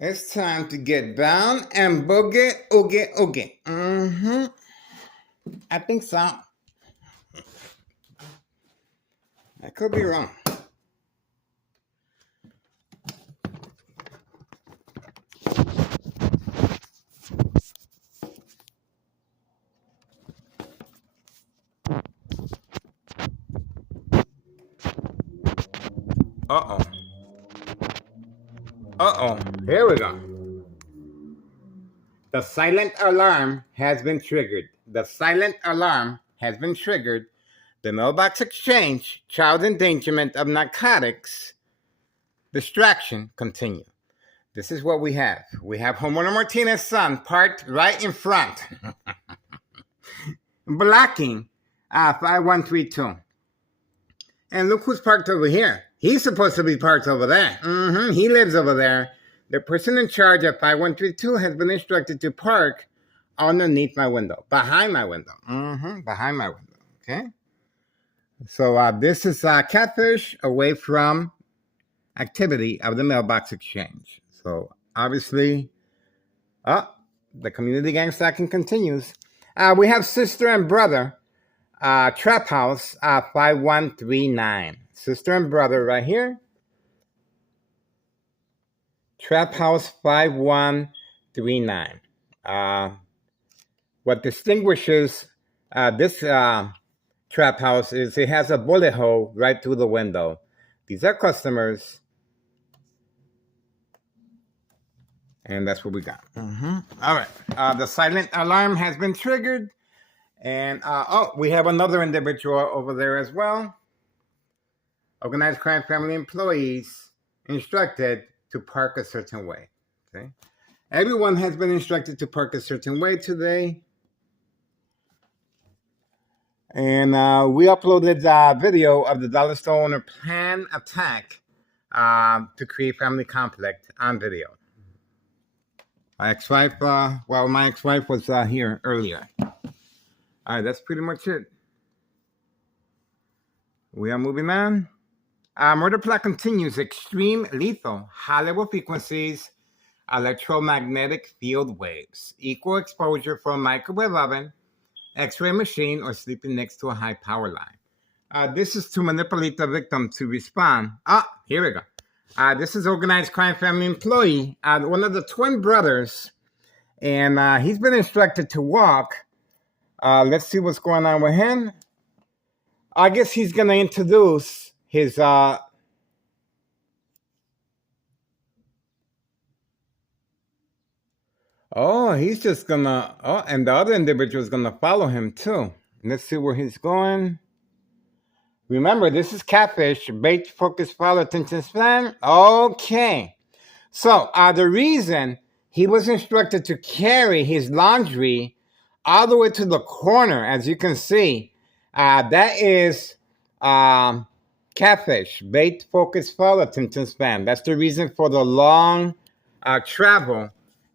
It's time to get down and boogie, oogie, oogie. I think so. I could be wrong. Uh-oh. Uh-oh. Here we go. The silent alarm has been triggered. The silent alarm has been triggered. The mailbox exchange, child endangerment of narcotics, distraction, continue. This is what we have. We have Homeowner Martinez's son parked right in front, blocking 5132. And look who's parked over here. He's supposed to be parked over there. He lives over there. The person in charge of 5132 has been instructed to park underneath my window, behind my window. Behind my window. Okay. So this is catfish away from activity of the mailbox exchange. So obviously, the community gang stacking continues. We have sister and brother, Trap House 5139. Sister and brother right here. Trap House 5139. What distinguishes this trap house is it has a bullet hole right through the window. These are customers. And that's what we got. All right. The silent alarm has been triggered. And, we have another individual over there as well. Organized crime family employees instructed to park a certain way. Okay. Everyone has been instructed to park a certain way today. And we uploaded a video of the Dollar Store owner plan attack to create family conflict on video. My ex-wife, my ex-wife was here earlier. All right, that's pretty much it. We are moving on. Murder plot continues. Extreme lethal, high level frequencies, electromagnetic field waves, equal exposure from microwave oven, X-ray machine, or sleeping next to a high power line. This is to manipulate the victim to respond. Here we go. This is organized crime family employee, one of the twin brothers, and he's been instructed to walk. Let's see what's going on with him. I guess he's going to introduce his... he's just going to... and the other individual is going to follow him too. Let's see where he's going. Remember, this is catfish, bait, focus, follow, attention span. Okay. So the reason he was instructed to carry his laundry all the way to the corner, as you can see, that is catfish, bait, focus, follow, attention span. That's the reason for the long travel.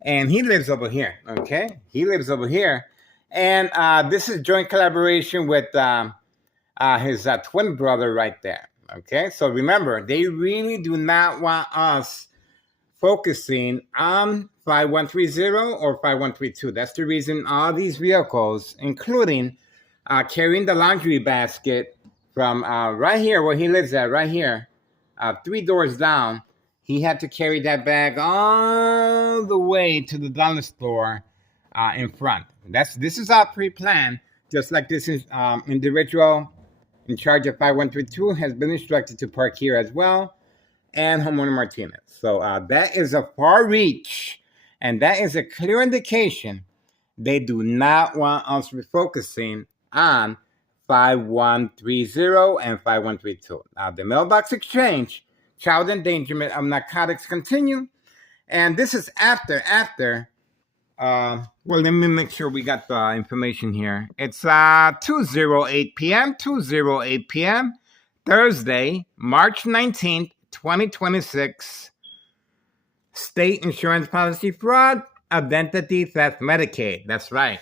And he lives over here, okay? He lives over here. And this is joint collaboration with his twin brother right there, okay? So remember, they really do not want us focusing on 5130 or 5132. That's the reason all these vehicles, including carrying the laundry basket from right here where he lives at, right here, 3 doors down, he had to carry that bag all the way to the dollar store in front. This is all pre-planned, just like this is individual in charge of 5132 has been instructed to park here as well, and Homeowner Martinez. So that is a far reach, and that is a clear indication they do not want us refocusing on 5130 and 5132. Now, the mailbox exchange, child endangerment of narcotics continue, and this is after, well, let me make sure we got the information here. It's 2:08 p.m., Thursday, March 19th, 2026. State insurance policy fraud, identity theft, Medicaid. That's right.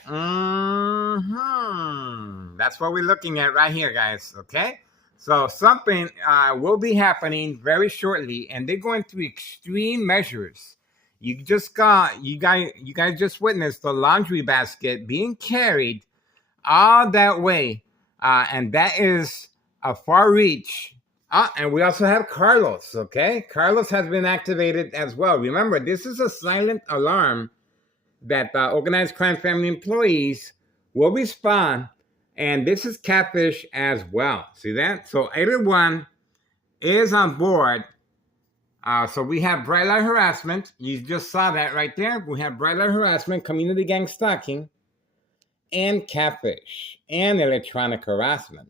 That's what we're looking at right here, guys, okay? So something will be happening very shortly, and they're going through extreme measures You guys just witnessed the laundry basket being carried all that way, and that is a far reach. And we also have Carlos. Okay, Carlos has been activated as well. Remember, this is a silent alarm that organized crime family employees will respond, and this is catfish as well. See that? So everyone is on board. So we have bright light harassment. You just saw that right there. We have bright light harassment, community gang stalking, and catfish, and electronic harassment.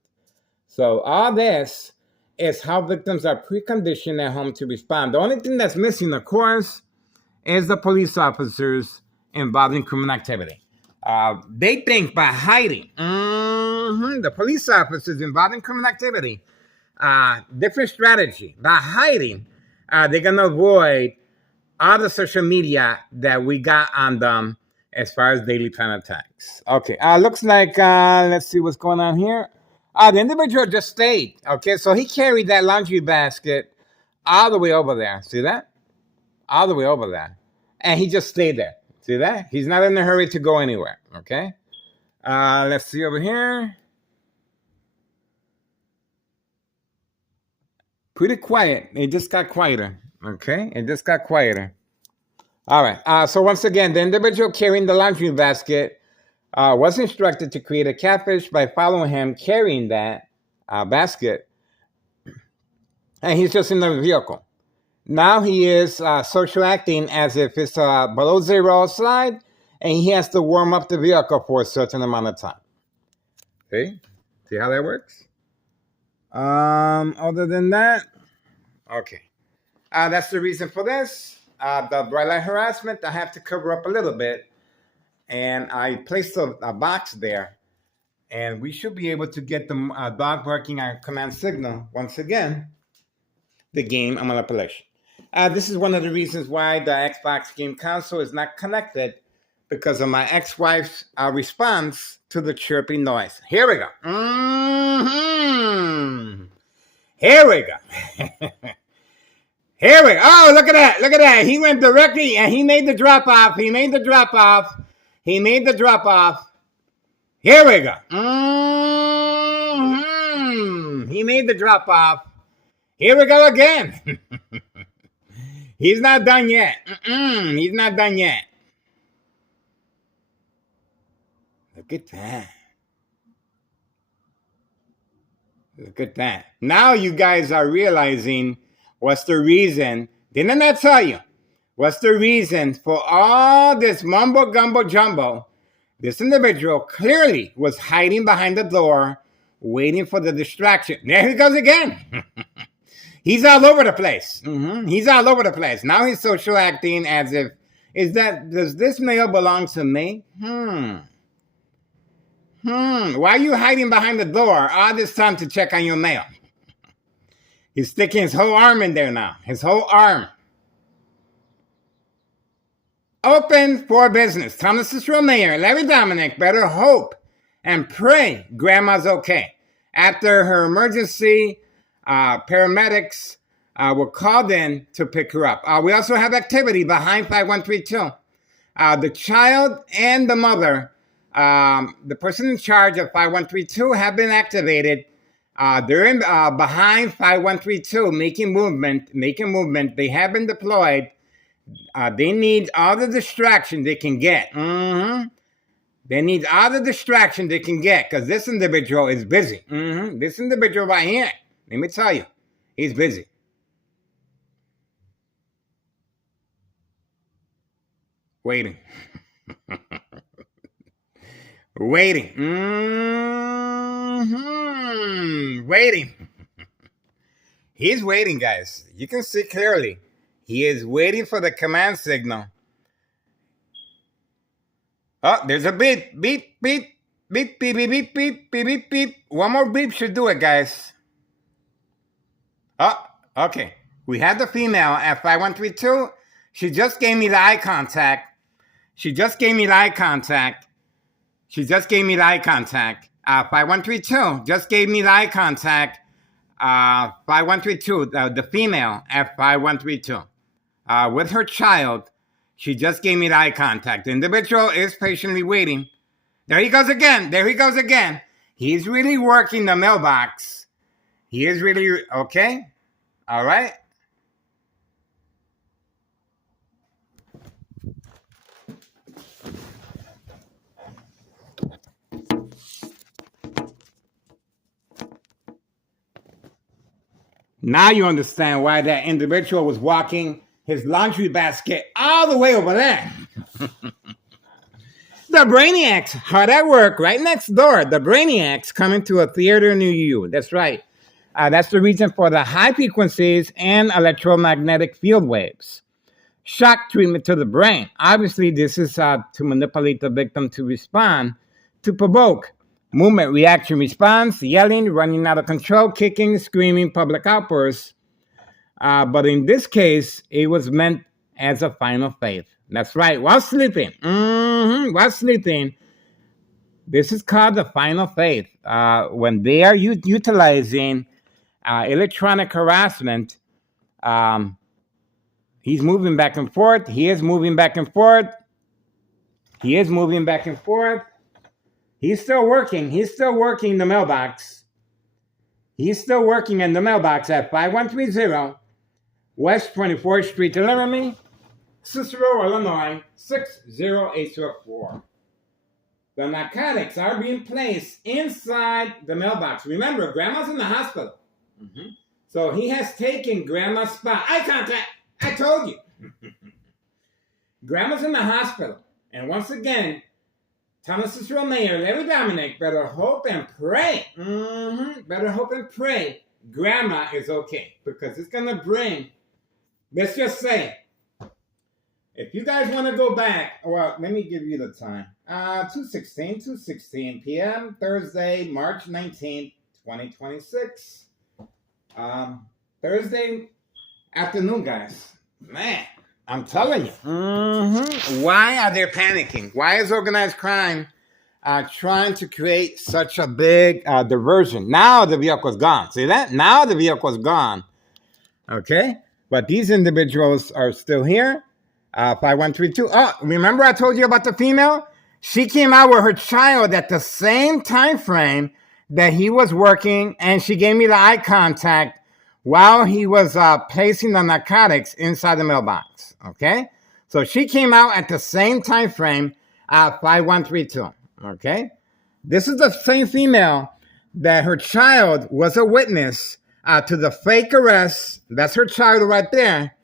So all this is how victims are preconditioned at home to respond. The only thing that's missing, of course, is the police officers involved in criminal activity. They think by hiding, the police officers involved in criminal activity, different strategy. By hiding, they're going to avoid all the social media that we got on them as far as daily plan attacks. Okay, looks like, let's see what's going on here. The individual just stayed. Okay, so he carried that laundry basket all the way over there. See that? All the way over there. And he just stayed there. See that? He's not in a hurry to go anywhere. Okay? Let's see over here. Pretty quiet. It just got quieter. Okay? It just got quieter. All right. So once again, the individual carrying the laundry basket was instructed to create a catfish by following him carrying that basket. And he's just in the vehicle. Now he is social acting as if it's a below zero slide, and he has to warm up the vehicle for a certain amount of time. Okay? See how that works? Other than that, okay. That's the reason for this. The bright light harassment, I have to cover up a little bit. And I placed a box there. And we should be able to get the dog barking on command signal once again. The game manipulation. This is one of the reasons why the Xbox game console is not connected, because of my ex-wife's response to the chirping noise. Here we go. Here we go. Here we go. Oh, look at that. Look at that. He went directly and he made the drop off. He made the drop off. He made the drop off. Here we go. He made the drop off. Here we go again. He's not done yet. He's not done yet. Look at that. Look at that. Now you guys are realizing what's the reason. Didn't I tell you? What's the reason for all this mumbo gumbo jumbo? This individual clearly was hiding behind the door, waiting for the distraction. There he goes again. He's all over the place. He's all over the place. Now he's social acting as if, does this mail belong to me? Why are you hiding behind the door all this time to check on your mail? He's sticking his whole arm in there now. His whole arm. Open for business. Thomas Cicero Mayor, Larry Dominic, better hope and pray grandma's okay. After her emergency, paramedics were called in to pick her up. We also have activity behind 5132. The child and the mother, the person in charge of 5132 have been activated. They're in behind 5132, making movement. They have been deployed. They need all the distraction they can get. They need all the distraction they can get, because this individual is busy. This individual right here, let me tell you, he's busy. Waiting. Waiting. Waiting. He's waiting, guys. You can see clearly. He is waiting for the command signal. Oh, there's a beep. Beep, beep. Beep, beep, beep, beep, beep, beep, beep, beep. One more beep should do it, guys. Oh, okay. We have the female at 5132. She just gave me the eye contact. 5132 just gave me the eye contact. 5132, the female at 5132, with her child. She just gave me the eye contact. The individual is patiently waiting. There he goes again. There he goes again. He's really working the mailbox. He is really, okay. All right. Now you understand why that individual was walking his laundry basket all the way over there. The Brainiacs, hard at work right next door. The Brainiacs coming to a theater near you. That's right. That's the reason for the high frequencies and electromagnetic field waves. Shock treatment to the brain. Obviously, this is to manipulate the victim to respond, to provoke. Movement, reaction, response, yelling, running out of control, kicking, screaming, public outbursts. But in this case, it was meant as a final faith. That's right, while sleeping. While sleeping, this is called the final faith. When they are utilizing electronic harassment, he's moving back and forth. He is moving back and forth. He is moving back and forth. He's still working. He's still working the mailbox. He's still working in the mailbox at 5130 West 24th Street, Laramie, Cicero, Illinois, 60804. The narcotics are being placed inside the mailbox. Remember, Grandma's in the hospital. So he has taken Grandma's spot. Eye contact. I told you. Grandma's in the hospital. And once again, Thomas Cicero Mayor, Larry Dominic, better hope and pray. Better hope and pray Grandma is okay. Because it's going to bring, let's just say, if you guys want to go back, well, let me give you the time. 2:16 p.m., Thursday, March 19th, 2026. Thursday afternoon, guys. Man, I'm telling you. Why are they panicking? Why is organized crime trying to create such a big diversion? Now the vehicle's gone. See that? Now the vehicle's gone. Okay? But these individuals are still here. 5132. Oh, remember I told you about the female? She came out with her child at the same time frame that he was working, and she gave me the eye contact while he was placing the narcotics inside the mailbox. Okay? So she came out at the same time frame, 5132. Okay? This is the same female that her child was a witness to the fake arrest. That's her child right there.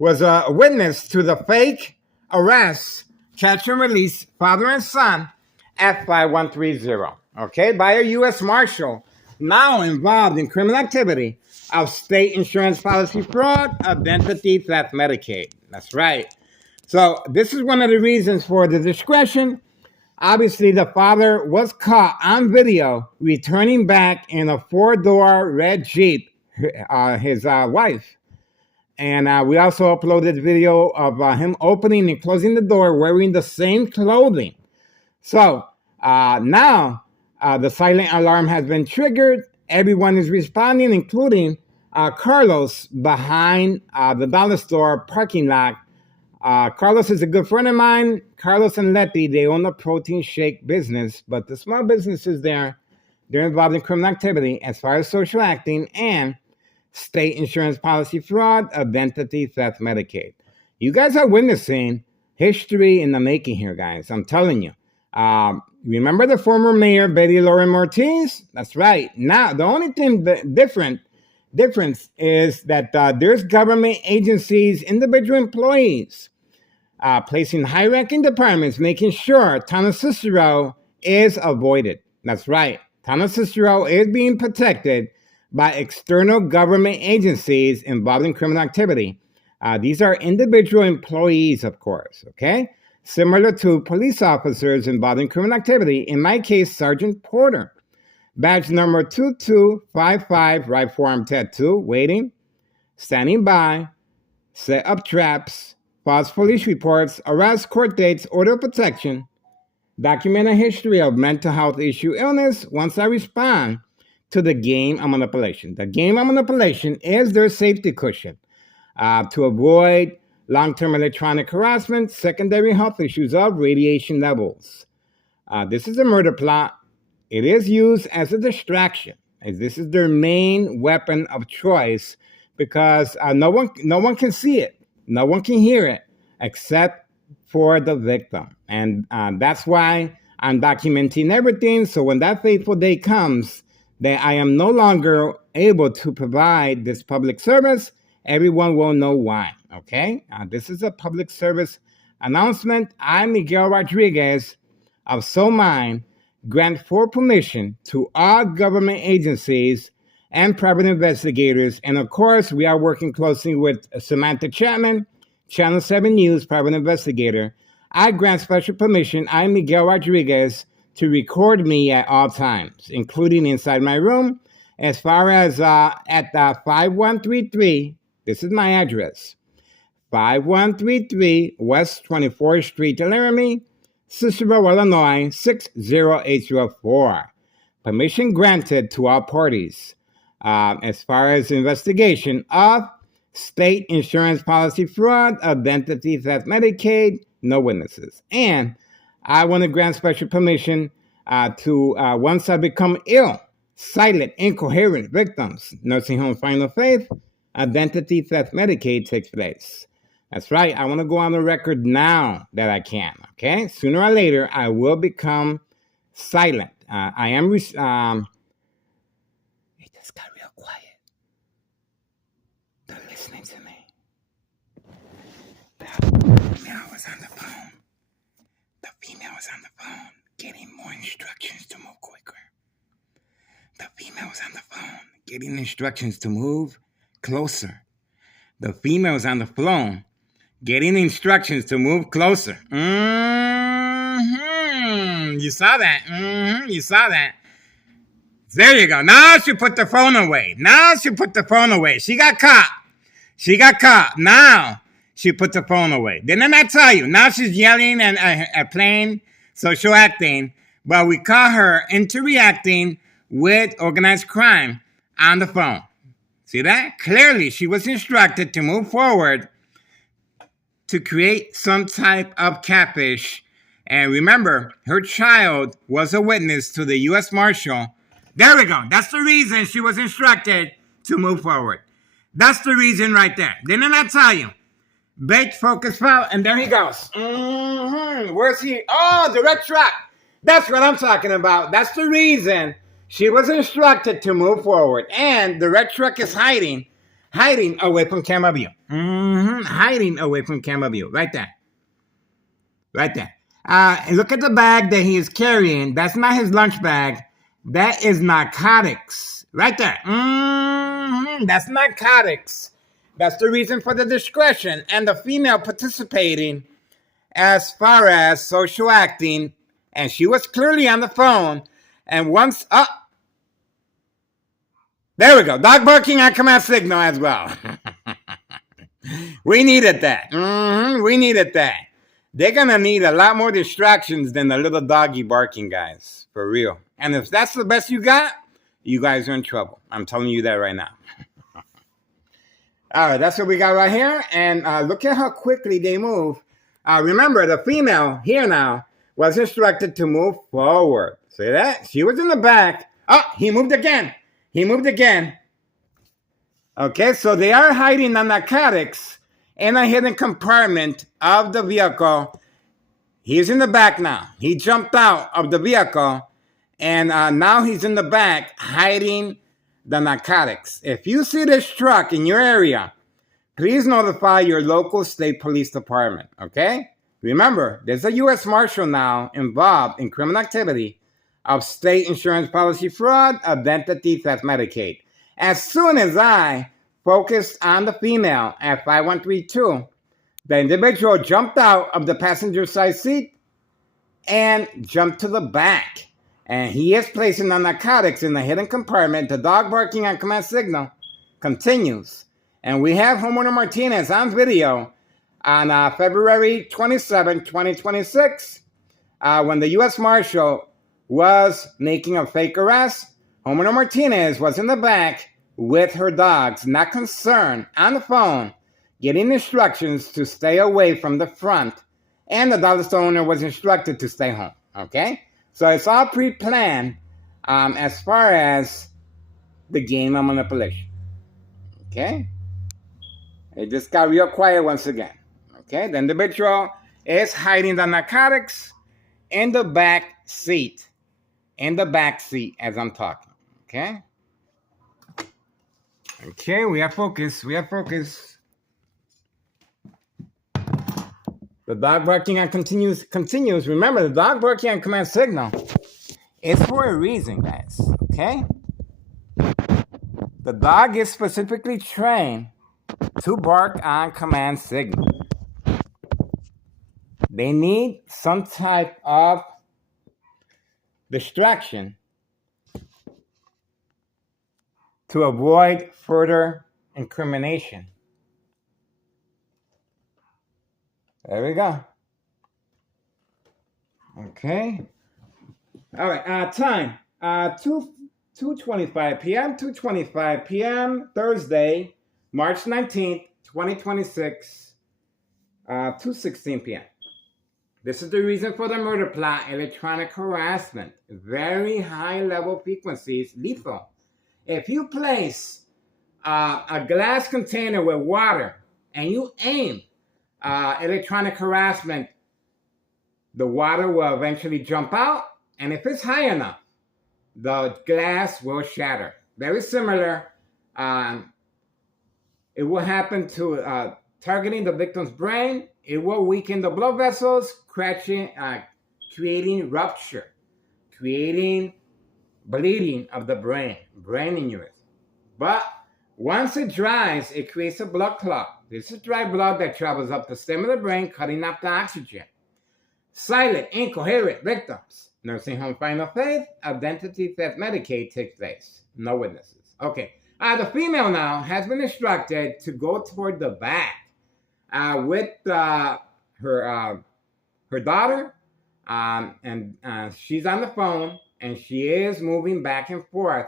Was a witness to the fake arrest, catch and release, father and son, at 5130. Okay? By a U.S. Marshal, now involved in criminal activity of state insurance policy fraud, identity theft, Medicaid. That's right. So this is one of the reasons for the discretion. Obviously, the father was caught on video returning back in a 4-door red Jeep, his wife. And we also uploaded video of him opening and closing the door wearing the same clothing. So now the silent alarm has been triggered. Everyone is responding, including Carlos behind the dollar store parking lot. Carlos is a good friend of mine. Carlos and Letty, they own a protein shake business, but the small businesses there, they're involved in criminal activity as far as social acting and state insurance policy fraud, identity theft, Medicaid. You guys are witnessing history in the making here, guys. I'm telling you. Remember the former mayor, Betty Lauren Ortiz? That's right. Now, the only thing difference is that there's government agencies, individual employees, placing high-ranking departments, making sure Thomas Cicero is avoided. That's right. Thomas Cicero is being protected by external government agencies involved in criminal activity. These are individual employees, of course, okay? Similar to police officers involved in criminal activity, in my case, Sergeant Porter. Badge number 2255, right forearm tattoo, waiting, standing by, set up traps, false police reports, arrest, court dates, order of protection, document a history of mental health issue, illness. Once I respond to the game of manipulation. The game of manipulation is their safety cushion to avoid long-term electronic harassment, secondary health issues of radiation levels. This is a murder plot. It is used as a distraction, as this is their main weapon of choice, because no one can see it, no one can hear it, except for the victim. And that's why I'm documenting everything, so when that fateful day comes, that I am no longer able to provide this public service, everyone will know why, okay? This is a public service announcement. I, Miguel Rodriguez of SoulMind, grant full permission to all government agencies and private investigators, and of course, we are working closely with Samantha Chapman, Channel 7 News private investigator. I grant special permission, I, Miguel Rodriguez, to record me at all times, including inside my room, as far as at 5133, this is my address, 5133 West 24th Street, Laramie, Cicero, Illinois, 60804. Permission granted to all parties. As far as investigation of state insurance policy fraud, identity theft, Medicaid, no witnesses. And I want to grant special permission to, once I become ill, silent, incoherent victims, nursing home final faith, identity theft, Medicaid takes place. That's right. I want to go on the record now that I can, okay? Sooner or later, I will become silent. I am... it just got real quiet. They're listening to me. The female was on the phone. The female was on the phone getting more instructions to move quicker. The female was on the phone getting instructions to move closer. The female was on the phone getting instructions to move closer. You saw that. You saw that. There you go. Now she put the phone away. She got caught. Now she put the phone away. Didn't I tell you? Now she's yelling and playing social acting, but we caught her interacting with organized crime on the phone. See that? Clearly, she was instructed to move forward to create some type of catfish. And remember, her child was a witness to the U.S. Marshal. There we go. That's the reason she was instructed to move forward. That's the reason right there. Didn't I tell you? Bait, focus, foul, and there he goes. Where's he? Oh, the red truck. That's what I'm talking about. That's the reason she was instructed to move forward. And the red truck is hiding away from camera view. Hiding away from camera view. Right there. Look at the bag that he is carrying. That's not his lunch bag. That is narcotics. Right there. That's narcotics. That's the reason for the discretion. And the female participating as far as social acting. And she was clearly on the phone. And once up. There we go. Dog barking on command signal as well. We needed that. We needed that. They're going to need a lot more distractions than the little doggy barking, guys. For real. And if that's the best you got, you guys are in trouble. I'm telling you that right now. All right, that's what we got right here. And look at how quickly they move. Remember, the female here now was instructed to move forward. See that? She was in the back. Oh, he moved again. Okay, so they are hiding the narcotics in a hidden compartment of the vehicle. He's in the back now. He jumped out of the vehicle, and now he's in the back hiding the narcotics. If you see this truck in your area, please notify your local state police department, okay? Remember, there's a U.S. Marshal now involved in criminal activity of state insurance policy fraud, identity theft, Medicaid. As soon as I focused on the female at 5132, the individual jumped out of the passenger side seat and jumped to the back. And he is placing the narcotics in the hidden compartment. The dog barking on command signal continues. And we have Homeowner Martinez on video on February 27, 2026, when the U.S. Marshal was making a fake arrest. Homeowner Martinez was in the back with her dogs, not concerned, on the phone, getting instructions to stay away from the front, and the dollar store owner was instructed to stay home. Okay, so it's all pre-planned as far as the game of manipulation. Okay, it just got real quiet once again. Okay, the individual is hiding the narcotics in the back seat. In the back seat as I'm talking. Okay. Okay, we have focus. We have focus. The dog barking on continues. Remember, the dog barking on command signal is for a reason, guys. Okay? The dog is specifically trained to bark on command signal. They need some type of distraction to avoid further incrimination. There we go. Okay. All right. Time. 2:25 p.m. 2:25 p.m. Thursday, March 19th, 2026. 2:16 p.m. This is the reason for the murder plot: electronic harassment. Very high level frequencies, lethal. If you place a glass container with water and you aim electronic harassment, the water will eventually jump out, and if it's high enough, the glass will shatter. Very similar. It will happen to targeting the victim's brain. It will weaken the blood vessels, creating rupture, creating bleeding of the brain aneurysm. But once it dries, it creates a blood clot. This is dry blood that travels up the stem of the brain, cutting off the oxygen. Silent, incoherent victims. Nursing home final phase, identity theft Medicaid takes place. No witnesses. Okay. The female now has been instructed to go toward the back with her daughter, and she's on the phone, and she is moving back and forth,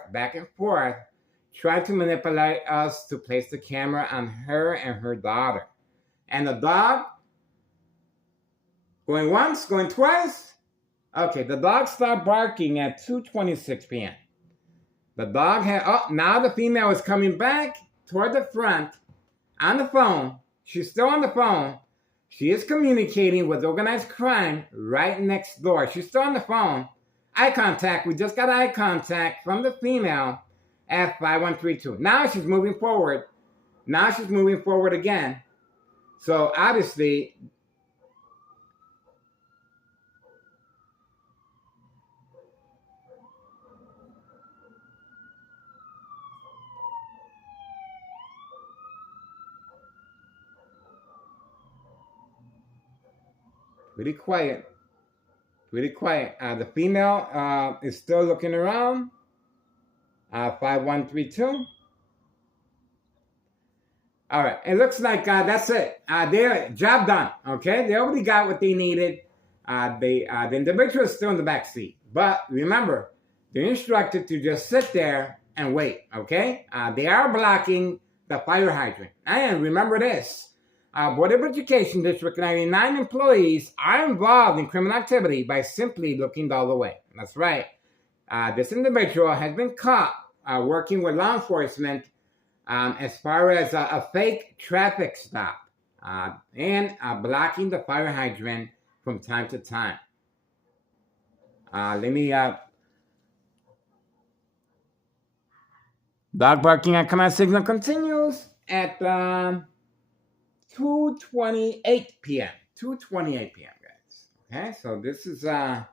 trying to manipulate us to place the camera on her and her daughter. And the dog, going once, going twice. Okay, the dog stopped barking at 2:26 p.m. The dog now the female is coming back toward the front on the phone. She's still on the phone. She is communicating with organized crime right next door. She's still on the phone. Eye contact. We just got eye contact from the female at 5132. Now she's moving forward. Now she's moving forward again. So obviously, pretty quiet. Pretty quiet. The female is still looking around. 5132. All right. It looks like that's it. They're job done. Okay. They already got what they needed. The individual is still in the back seat. But remember, they're instructed to just sit there and wait. Okay. They are blocking the fire hydrant. And remember this. Board of Education District 99 employees are involved in criminal activity by simply looking the other way. That's right. This individual has been caught working with law enforcement as far as a fake traffic stop and blocking the fire hydrant from time to time. Dog barking on command signal continues at 2:28 p.m. 2:28 p.m. guys. Okay, so this is the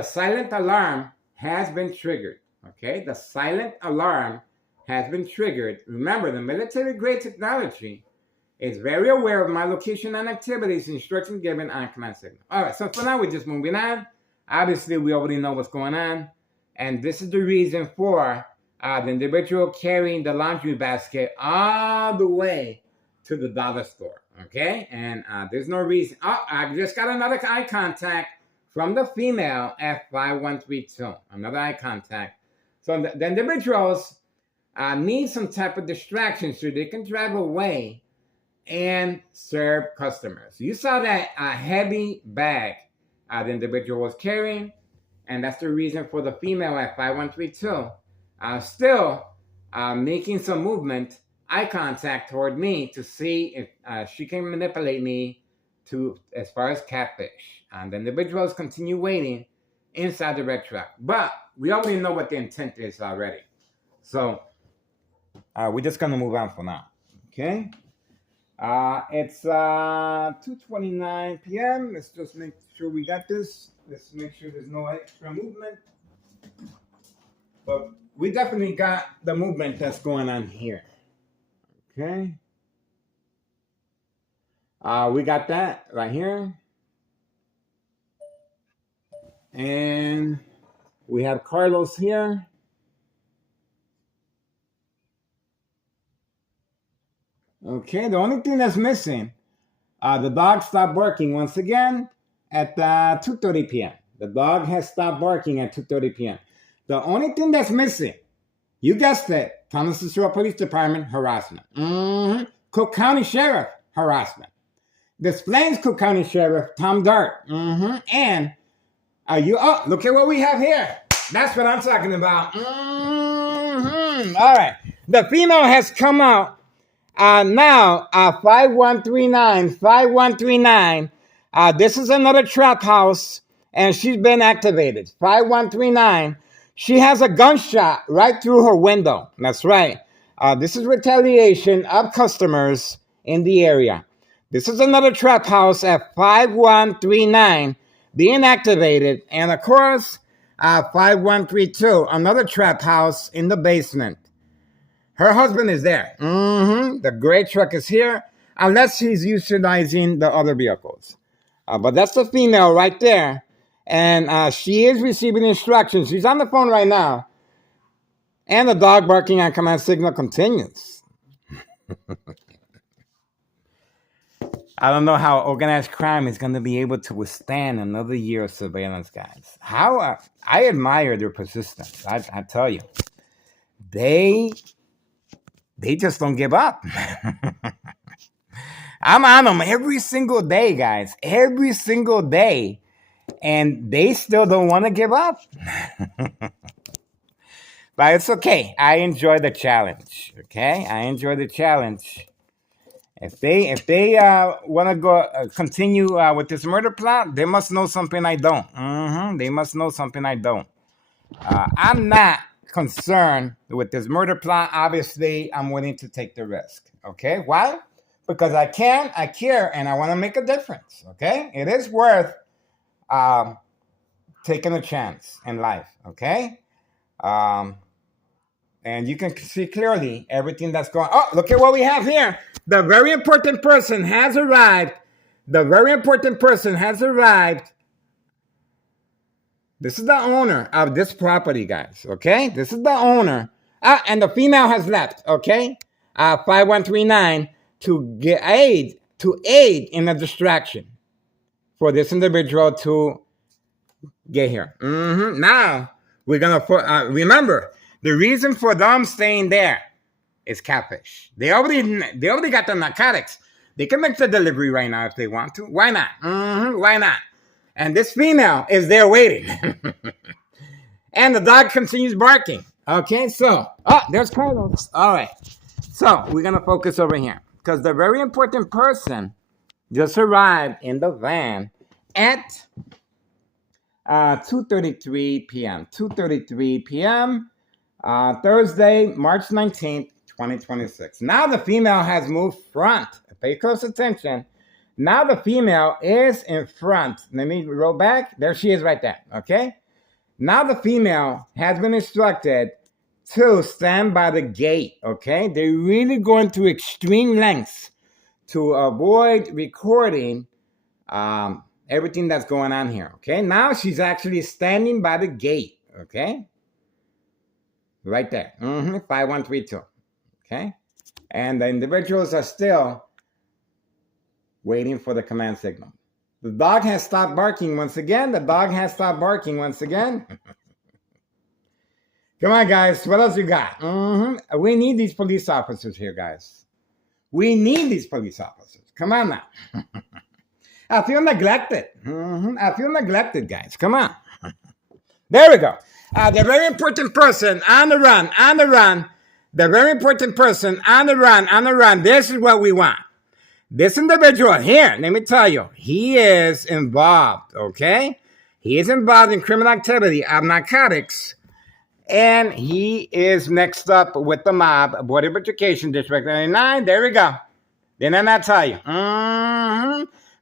silent alarm has been triggered. Okay, the silent alarm has been triggered. Remember, the military-grade technology is very aware of my location and activities, instructions given on command signal. All right, so for now, we're just moving on. Obviously, we already know what's going on, and this is the reason for the individual carrying the laundry basket all the way to the dollar store, okay? And there's no reason. I just got another eye contact from the female at 5132. Another eye contact. So the individuals need some type of distraction so they can drive away and serve customers. You saw that heavy bag the individual was carrying, and that's the reason for the female at 5132 still making some movement, eye contact toward me to see if she can manipulate me to as far as catfish. And the individuals continue waiting inside the red truck. But we already know what the intent is already. So we're just going to move on for now. Okay? It's 2:29 p.m. Let's just make sure we got this. Let's make sure there's no extra movement. But we definitely got the movement that's going on here. Okay. We got that right here. And we have Carlos here. Okay, the only thing that's missing, the dog stopped barking once again at 2:30 p.m. The dog has stopped barking at 2:30 p.m. The only thing that's missing, you guessed it, Thomas Cicero Police Department harassment. Cook County Sheriff harassment. Des Plaines Cook County Sheriff Tom Dart. And look at what we have here. That's what I'm talking about. All right. The female has come out now, 5139. This is another trap house, and she's been activated. 5139. She has a gunshot right through her window. That's right. This is retaliation of customers in the area. This is another trap house at 5139 being activated. And of course, 5132, another trap house in the basement. Her husband is there. The gray truck is here, unless he's utilizing the other vehicles. But that's the female right there. And she is receiving instructions. She's on the phone right now. And the dog barking on command signal continues. I don't know how organized crime is going to be able to withstand another year of surveillance, guys. I admire their persistence. I tell you. They just don't give up. I'm on them every single day, guys. Every single day. And they still don't want to give up. But it's okay. I enjoy the challenge. Okay? I enjoy the challenge. If they want to go continue with this murder plot, they must know something I don't. They must know something I don't. I'm not concerned with this murder plot. Obviously, I'm willing to take the risk. Okay? Why? Because I care, and I want to make a difference. Okay? It is worth taking a chance in life. Okay? And you can see clearly everything that's going on. Oh, look at what we have here. The very important person has arrived. The very important person has arrived. This is the owner of this property, guys. Okay? This is the owner. And the female has left. Okay? 5139 to aid in the distraction for this individual to get here. Now, we're going to remember, the reason for them staying there is catfish. They already got the narcotics. They can make the delivery right now if they want to. Why not? Why not? And this female is there waiting. And the dog continues barking. Okay, so, there's Carlos. All right. So, we're going to focus over here. Because the very important person just arrived in the van at 2:33 p.m. 2:33 p.m. Thursday, March 19th, 2026. Now the female has moved front. Pay close attention. Now the female is in front. Let me roll back. There she is right there. Okay? Now the female has been instructed to stand by the gate. Okay? They're really going to extreme lengths to avoid recording everything that's going on here. Okay? Now she's actually standing by the gate. Okay? Right there. 5132. Okay? And the individuals are still waiting for the command signal. The dog has stopped barking once again. Come on, guys. What else you got? We need these police officers here, guys. We need these police officers. Come on now. I feel neglected. I feel neglected, guys. Come on. There we go. The very important person on the run, on the run. The very important person on the run, on the run. This is what we want. This individual here, let me tell you, he is involved, okay? He is involved in criminal activity of narcotics, and he is mixed up with the mob, Board of Education, District 99. There we go. Didn't I tell you?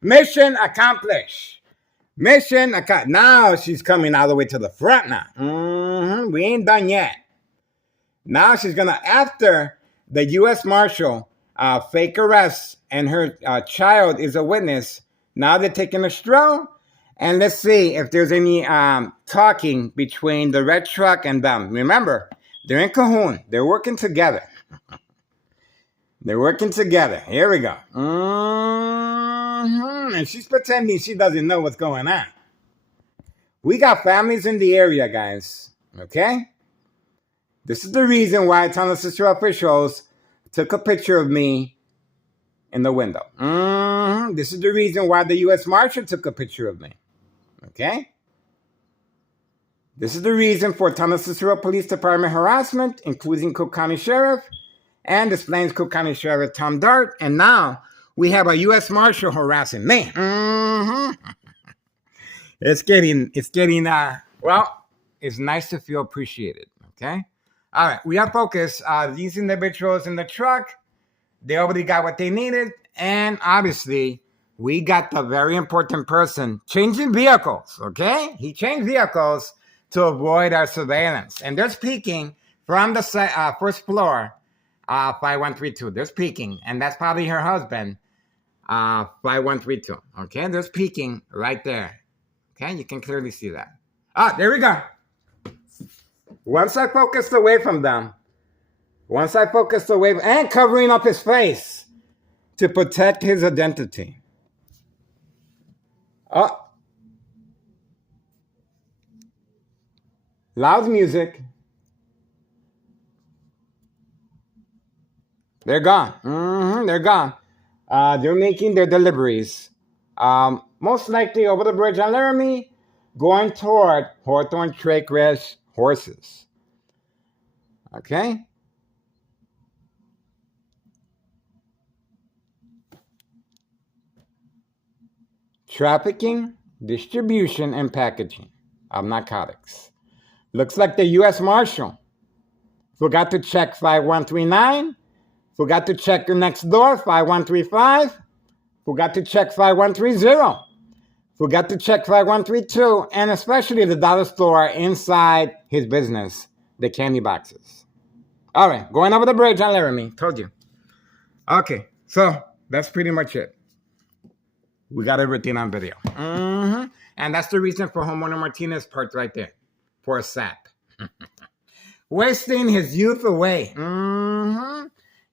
Mission accomplished. Mission accomplished. Now she's coming all the way to the front now. We ain't done yet. Now she's going to, after the U.S. Marshal fake arrest and her child is a witness, now they're taking a stroll. And let's see if there's any talking between the red truck and them. Remember, they're in cahoon. They're working together. They're working together. Here we go. And she's pretending she doesn't know what's going on. We got families in the area, guys. Okay? This is the reason why Tunnel to Cicero officials took a picture of me in the window. This is the reason why the U.S. Marshal took a picture of me. Okay? This is the reason for Tunnel to Cicero Police Department harassment, including Cook County Sheriff and Des Plaines Cook County Sheriff Tom Dart. And now we have a U.S. Marshal harassing me. It's getting, well, it's nice to feel appreciated. Okay? All right, we are focused. These individuals in the truck, they already got what they needed. And obviously, we got the very important person changing vehicles, okay? He changed vehicles to avoid our surveillance. And they're speaking from the first floor, 5132. They're speaking, and that's probably her husband, 5132. Okay, they're speaking right there. Okay, you can clearly see that. There we go. Once I focused away from them, and covering up his face to protect his identity. Loud music. They're gone. They're gone. They're making their deliveries. Most likely over the bridge on Laramie, going toward Hawthorne Trakehurst horses. Okay? Trafficking, distribution, and packaging of narcotics. Looks like the U.S. Marshal forgot to check 5139, forgot to check the next door, 5135, forgot to check 5130, forgot to check 5132, and especially the dollar store inside his business, the candy boxes. All right, going over the bridge on Laramie, told you. Okay, so that's pretty much it. We got everything on video. And that's the reason for Homeowner Martinez parked right there. For a sap. Wasting his youth away.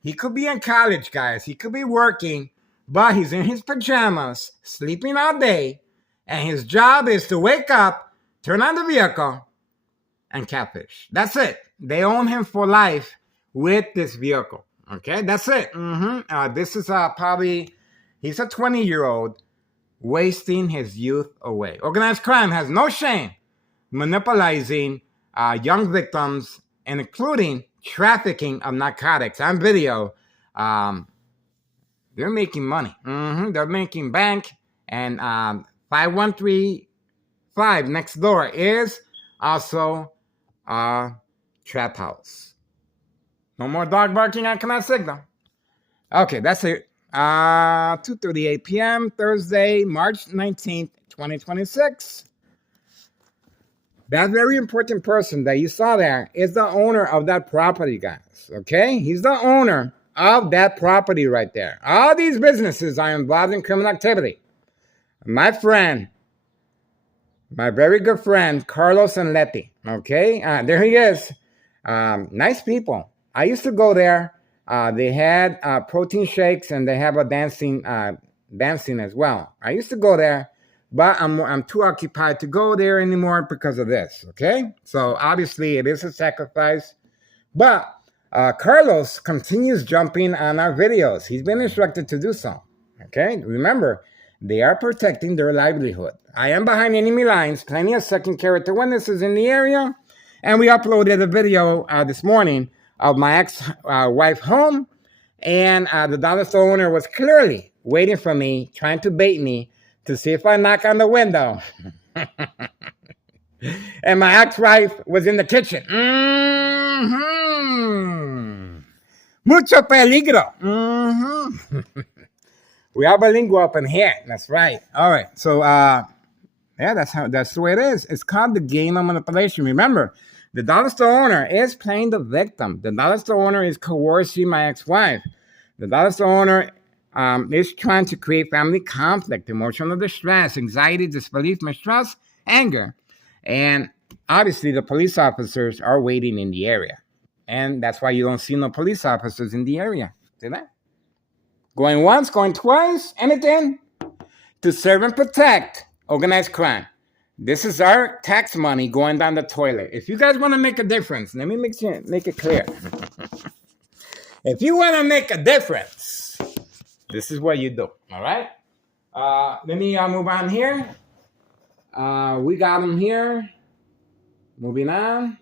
He could be in college, guys. He could be working, but he's in his pajamas, sleeping all day, and his job is to wake up, turn on the vehicle, and catfish. That's it. They own him for life with this vehicle. Okay, that's it. This is probably, he's a 20-year-old wasting his youth away. Organized crime has no shame monopolizing young victims, and including trafficking of narcotics on video. They're making money. They're making bank. And 5135 next door is also a trap house. No more dog barking on command signal. Okay, that's it. 2:38 p.m. Thursday, March 19th, 2026. That very important person that you saw there is the owner of that property, guys. Okay? He's the owner of that property right there. All these businesses are involved in criminal activity. My friend, my very good friend, Carlos Anletti. Okay? There he is. Nice people. I used to go there. They had protein shakes and they have a dancing as well. I used to go there. But I'm too occupied to go there anymore because of this, okay? So obviously it is a sacrifice. But Carlos continues jumping on our videos. He's been instructed to do so. Okay, remember, they are protecting their livelihood. I am behind enemy lines, plenty of second character witnesses in the area, and we uploaded a video this morning of my ex-wife home, and the dollar store owner was clearly waiting for me, trying to bait me to see if I knock on the window. And my ex-wife was in the kitchen. Mm-hmm. Mucho peligro. Mm-hmm. We are bilingual up in here. That's right. All right. So, yeah, that's the way it is. It's called the game of manipulation. Remember, the dollar store owner is playing the victim. The dollar store owner is coercing my ex-wife. The dollar store owner is trying to create family conflict, emotional distress, anxiety, disbelief, mistrust, anger. And obviously, the police officers are waiting in the area. And that's why you don't see no police officers in the area. See that? Going once, going twice, anything to serve and protect organized crime. This is our tax money going down the toilet. If you guys want to make a difference, let me make it clear. If you want to make a difference, this is what you do. All right? Let me move on here. We got them here. Moving on.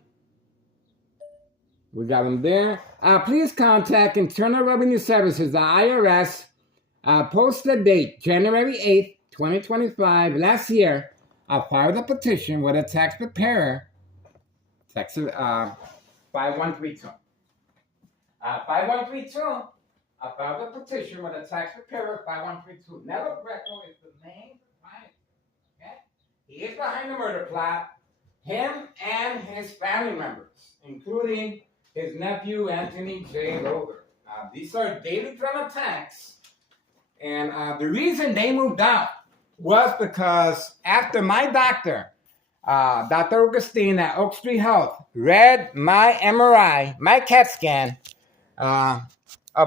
We got them there. Please contact Internal Revenue Services, the IRS. Posted date, January 8th, 2025. Last year, I filed a petition with a tax preparer, Texas 5132. 5132, I filed a petition with a tax preparer, 5132. Nello Greco is the main client. Okay? He is behind the murder plot. Him and his family members, including his nephew, Anthony J. Rover. These are daily threat attacks. And the reason they moved out was because after my doctor, Dr. Augustine at Oak Street Health, read my MRI, my CAT scan, a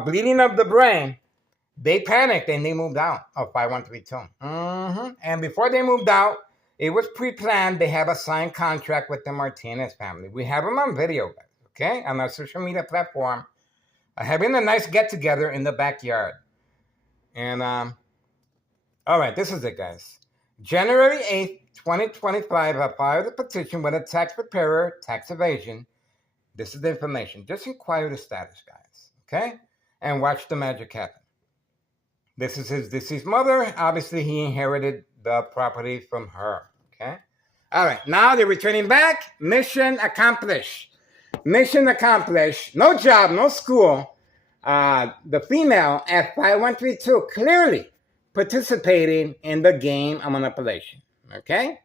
bleeding of the brain, they panicked and they moved out of 5132. Mm-hmm. And before they moved out, it was pre-planned. They have a signed contract with the Martinez family. We have them on video, guys, okay? On our social media platform. Having a nice get-together in the backyard. And, all right, this is it, guys. January 8th, 2025, I filed a petition with a tax preparer, tax evasion. This is the information. Just inquire the status, guys, okay? And watch the magic happen. This is his deceased mother. Obviously, he inherited the property from her, okay? All right, now they're returning back. Mission accomplished. Mission accomplished. No job, no school. The female at 5132 clearly participating in the game of manipulation, okay?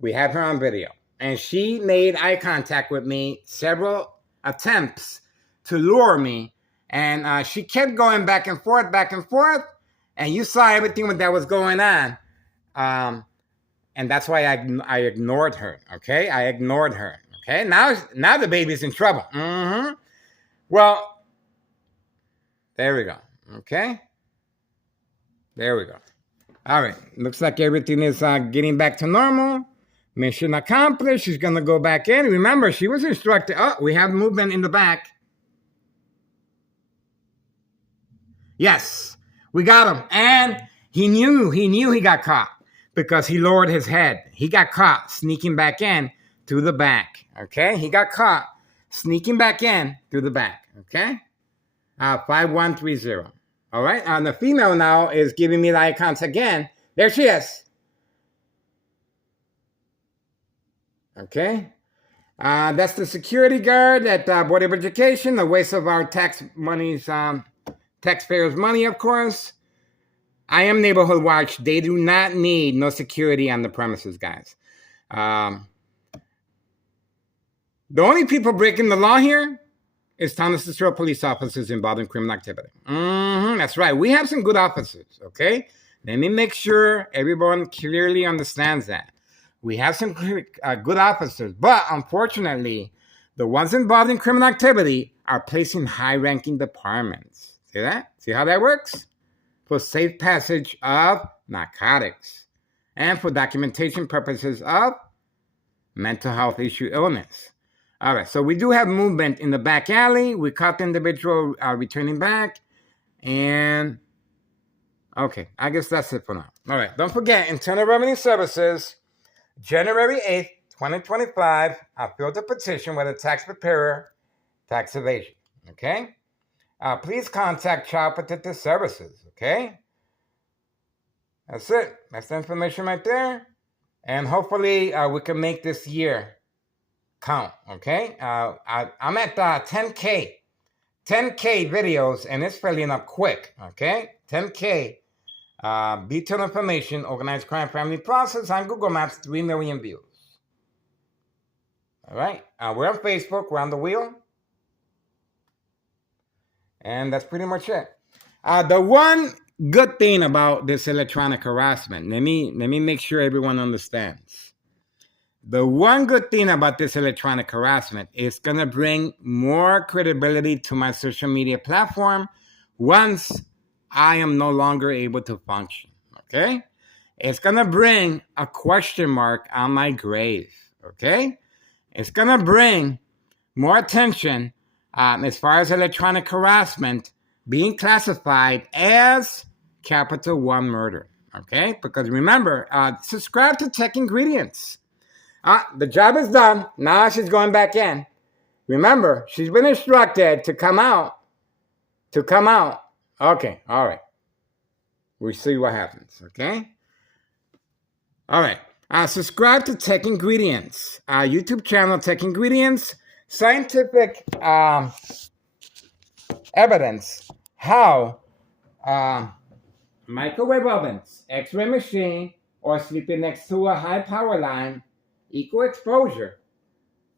We have her on video. And she made eye contact with me, several attempts to lure me. And she kept going back and forth. And you saw everything that was going on. And that's why I ignored her, okay? I ignored her, okay? Now the baby's in trouble. Mm-hmm. Well, there we go, okay? There we go. All right, looks like everything is getting back to normal. Mission accomplished. She's going to go back in. Remember, she was instructed. Oh, we have movement in the back. Yes, we got him. And he knew he got caught because he lowered his head. He got caught sneaking back in through the back. Okay, he got caught sneaking back in through the back. Okay, 5130. All right, the female now is giving me the eye contact again. There she is. Okay, that's the security guard at Board of Education, the waste of our tax monies, taxpayers' money, of course. I am Neighborhood Watch. They do not need no security on the premises, guys. The only people breaking the law here is Thomas Cicero police officers involved in criminal activity. That's right. We have some good officers, okay? Let me make sure everyone clearly understands that. We have some good officers, but unfortunately, the ones involved in criminal activity are placed in high-ranking departments. See that? See how that works? For safe passage of narcotics and for documentation purposes of mental health issue illness. All right, so we do have movement in the back alley. We caught the individual returning back. And, okay, I guess that's it for now. All right, don't forget, Internal Revenue Services, January 8th, 2025, I filed a petition with a tax preparer, tax evasion, okay? Please contact Child Protective Services, okay? That's it. That's the information right there. And hopefully we can make this year count, okay? I'm at 10K videos, and it's filling up quick, okay? 10K detailed information, organized crime family process on Google Maps, 3 million views. All right, we're on Facebook, we're on the wheel. And that's pretty much it. The one good thing about this electronic harassment, let me make sure everyone understands. The one good thing about this electronic harassment is going to bring more credibility to my social media platform once I am no longer able to function, okay? It's going to bring a question mark on my grave, okay? It's going to bring more attention as far as electronic harassment being classified as Capital One murder, okay? Because remember, subscribe to Tech Ingredients. The job is done. Now she's going back in. Remember, she's been instructed to come out. Okay, all right. We'll see what happens, okay? All right. Subscribe to Tech Ingredients. YouTube channel, Tech Ingredients. Scientific evidence how microwave ovens, X-ray machine, or sleeping next to a high power line equal exposure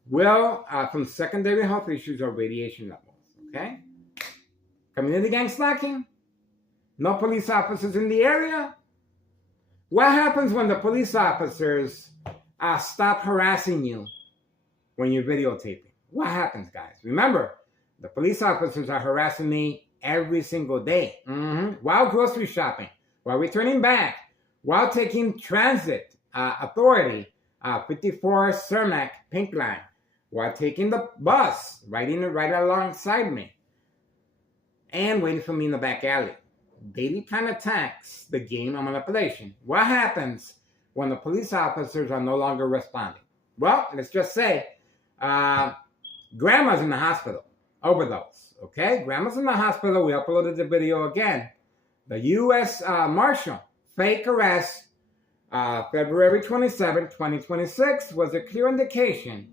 will from secondary health issues or radiation levels, okay? Community gang stalking, no police officers in the area. What happens when the police officers stop harassing you when you're videotaping? What happens, guys? Remember, the police officers are harassing me every single day. While grocery shopping, while returning back, while taking transit authority, 54 Cermak Pink Line, while taking the bus, riding right alongside me, and waiting for me in the back alley. Daily plan attacks the game of manipulation. What happens when the police officers are no longer responding? Well, let's just say grandma's in the hospital, overdose, okay? Grandma's in the hospital. We uploaded the video again. The U.S. Marshal, fake arrest, February 27, 2026, was a clear indication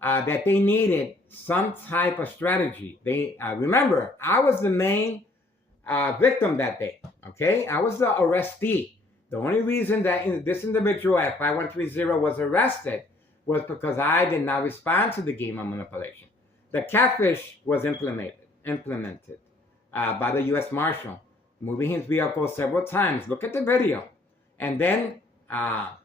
that they needed some type of strategy. They remember, I was the main victim that day, okay? I was the arrestee. The only reason that this individual at 5130 was arrested was because I did not respond to the game of manipulation. The catfish was implemented by the U.S. Marshal, moving his vehicle several times. Look at the video. And then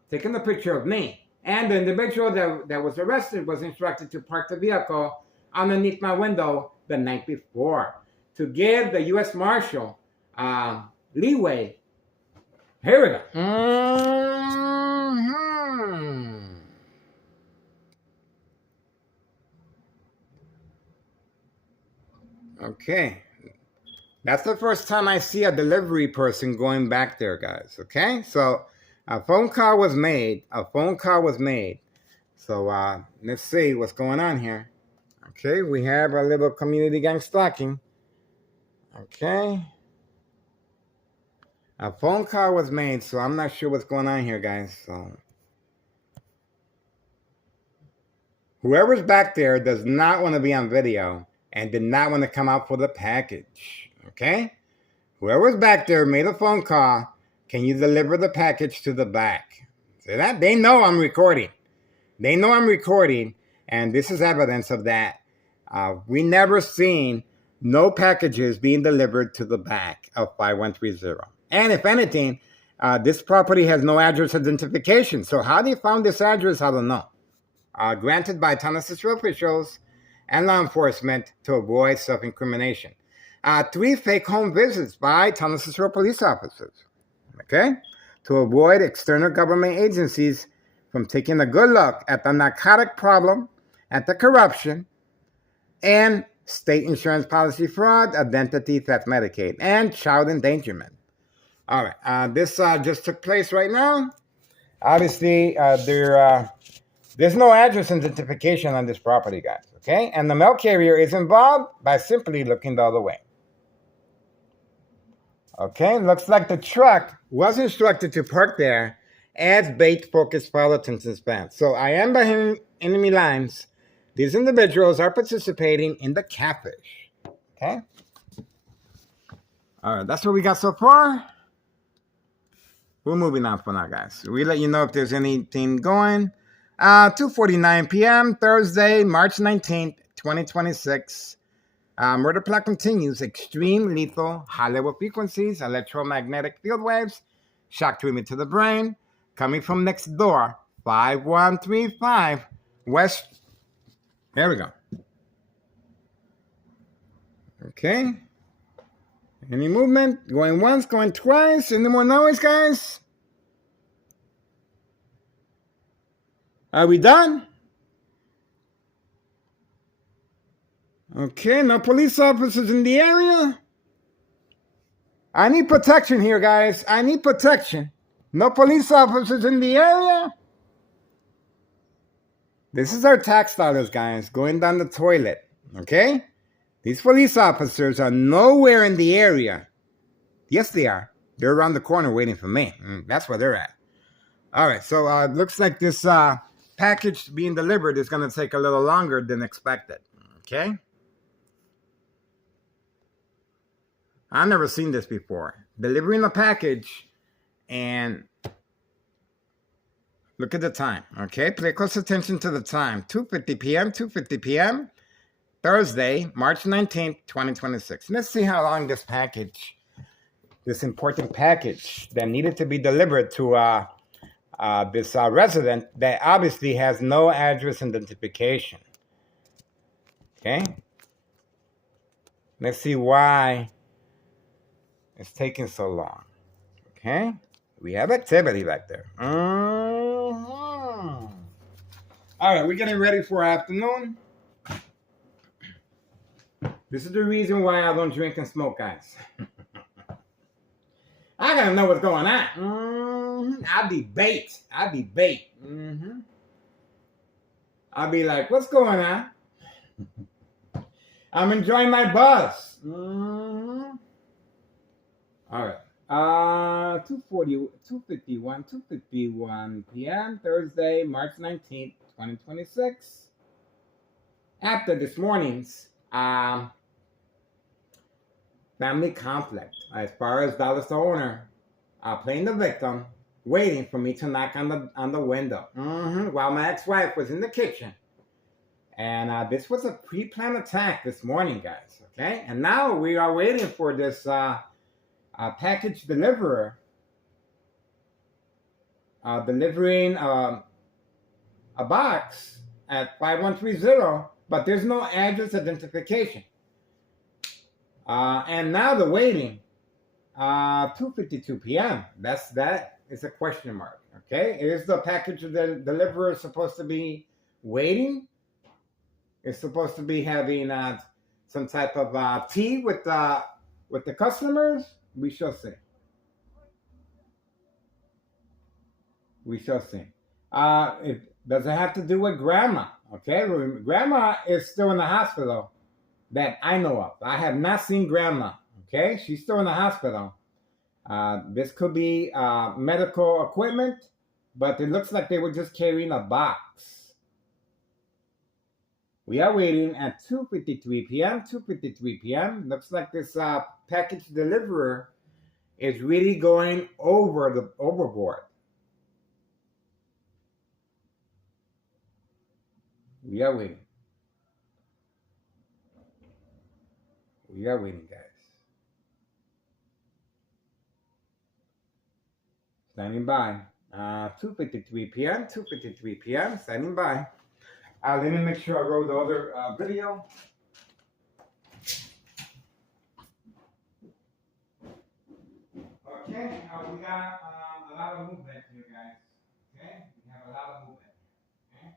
taking the picture of me. And the individual that was arrested was instructed to park the vehicle underneath my window the night before to give the U.S. Marshal leeway. Here we go. Okay. That's the first time I see a delivery person going back there, guys. Okay? So a phone call was made. So let's see what's going on here. Okay, we have a little community gang stalking. Okay. A phone call was made, so I'm not sure what's going on here, guys. So whoever's back there does not want to be on video and did not want to come out for the package. Okay? Whoever's back there made a phone call. Can you deliver the package to the back? See that? They know I'm recording. And this is evidence of that. We never seen no packages being delivered to the back of 5130. And if anything, this property has no address identification. So how they found this address, I don't know. Granted by Tonasisro officials and law enforcement to avoid self-incrimination. 3 fake home visits by Tonasisro police officers. Okay? To avoid external government agencies from taking a good look at the narcotic problem anti-corruption, and state insurance policy fraud, identity theft, Medicaid, and child endangerment. All right, this just took place right now. Obviously, there's no address identification on this property, guys, okay? And the mail carrier is involved by simply looking the other way. Okay, looks like the truck was instructed to park there as bait focused follow attention span. So I am behind enemy lines. These individuals are participating in the catfish. Okay. All right, that's what we got so far. We're moving on for now, guys. We let you know if there's anything going. 2:49 p.m. Thursday, March 19th, 2026. Murder plot continues. Extreme lethal high level frequencies, electromagnetic field waves, shock treatment to the brain, coming from next door, 5135 West. There we go. Okay. Any movement? Going once, going twice. Any more noise, guys? Are we done? Okay, no police officers in the area. I need protection here, guys. I need protection. No police officers in the area. This is our tax dollars, guys, going down the toilet. Okay? These police officers are nowhere in the area. Yes, they are. They're around the corner waiting for me. That's where they're at. All right, so it looks like this package being delivered is going to take a little longer than expected. Okay? I've never seen this before. Delivering a package and look at the time. Okay, pay close attention to the time. 2:50 p.m., 2:50 p.m., Thursday, March 19th, 2026. Let's see how long this package, this important package that needed to be delivered to this resident that obviously has no address identification. Okay? Let's see why it's taking so long. Okay? We have activity back there. All right, we're getting ready for afternoon. This is the reason why I don't drink and smoke, guys. I gotta know what's going on. I debate. I'll be like, what's going on? I'm enjoying my buzz. All right. 2:51 p.m. Thursday, March 19th, 2026. After this morning's family conflict, as far as Dallas the owner playing the victim, waiting for me to knock on the window while my ex-wife was in the kitchen. And this was a pre-planned attack this morning, guys. Okay, and now we are waiting for this package deliverer delivering a box at 5130, but there's no address identification. And now the waiting, 2:52 p.m. That is a question mark. Okay, is the package deliverer supposed to be waiting? It's supposed to be having some type of tea with the customers. We shall see. We shall see. Does it have to do with grandma? Okay, grandma is still in the hospital that I know of. I have not seen grandma. Okay, she's still in the hospital. This could be medical equipment, but it looks like they were just carrying a box. We are waiting at 2:53 p.m. 2:53 p.m. Looks like this package deliverer is really going overboard. We are waiting. We are waiting, guys. Standing by. 2:53 p.m. 2:53 p.m. Standing by. Let me make sure I roll the other video. Okay, we got a lot of movement here, guys. Okay, we have a lot of movement. Okay.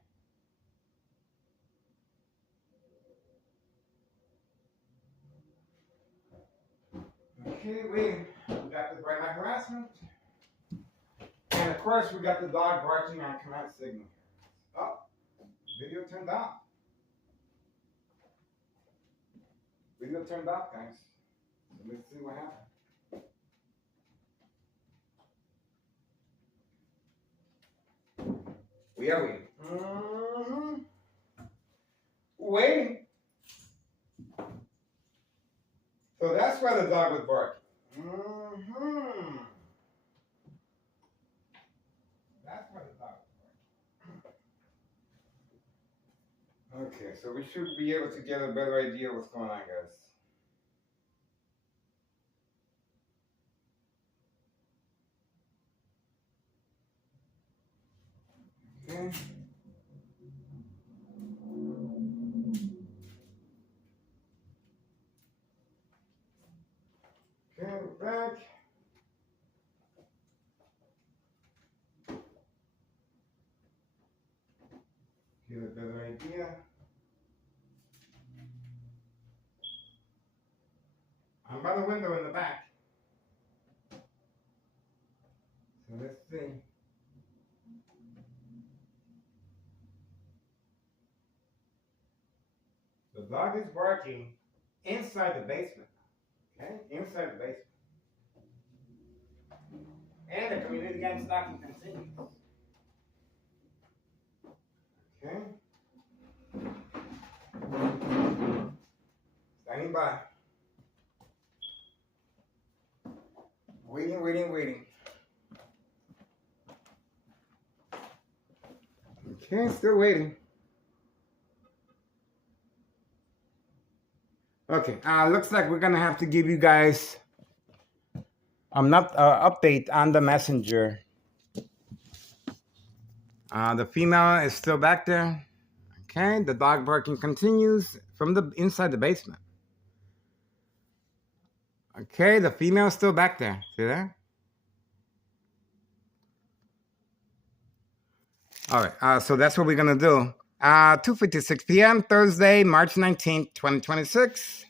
Okay, we got the bright light harassment. And of course, we got the dog barking on command signal. Oh, video turned off. Video turned off, guys. So let's see what happened. We are waiting. Waiting. So that's why the dog was barking. That's why the dog was barking. Okay, so we should be able to get a better idea of what's going on, guys. Okay. Okay, we're back. Get a better idea. I'm by the window in the back. So let's see. The dog is barking inside the basement. Okay? Inside the basement. And the community gang stalking continues. Okay? Standing by. Waiting. Okay, still waiting. Okay, looks like we're gonna have to give you guys update on the messenger. The female is still back there. Okay, the dog barking continues from the inside the basement. Okay, the female is still back there. See that? All right, so that's what we're gonna do. 2:56 p.m. Thursday, March 19th, 2026.